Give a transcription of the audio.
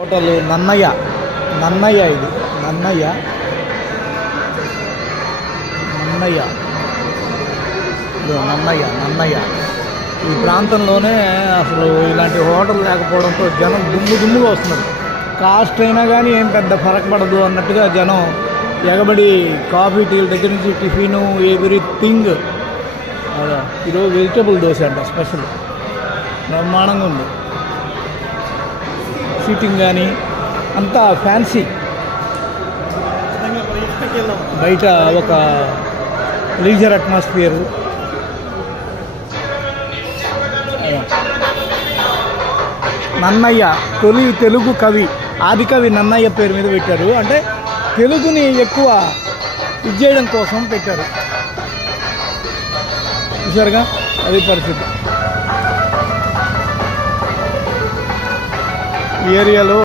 Hotel Nannaya ఇది నన్నయ్య ఈ ప్రాంతంలోనే అసలు ఇలాంటి హోటల్ లేకపోవడంతో జనం దుమ్ముగా వస్తున్నారు. కాస్ట్ అయినా కానీ ఏం పెద్ద ఫరక్ పడదు అన్నట్టుగా జనం ఎగబడి కాఫీ టీల దగ్గర నుంచి టిఫిను ఎవ్రీథింగ్. ఈరోజు వెజిటబుల్ దోశ అంట స్పెషల్, బ్రహ్మాండంగా ఉంది. సీటింగ్ కానీ అంతా ఫ్యాన్సీ. బయట ఒక లీజర్ అట్మాస్ఫియర్. నన్నయ్య తొలి తెలుగు కవి, ఆదికవి నన్నయ్య పేరు మీద పెట్టారు. అంటే తెలుగుని ఎక్కువ ఇది చేయడం కోసం పెట్టారు. చూసారుగా, అది పరిస్థితి ఈ ఏరియాలో.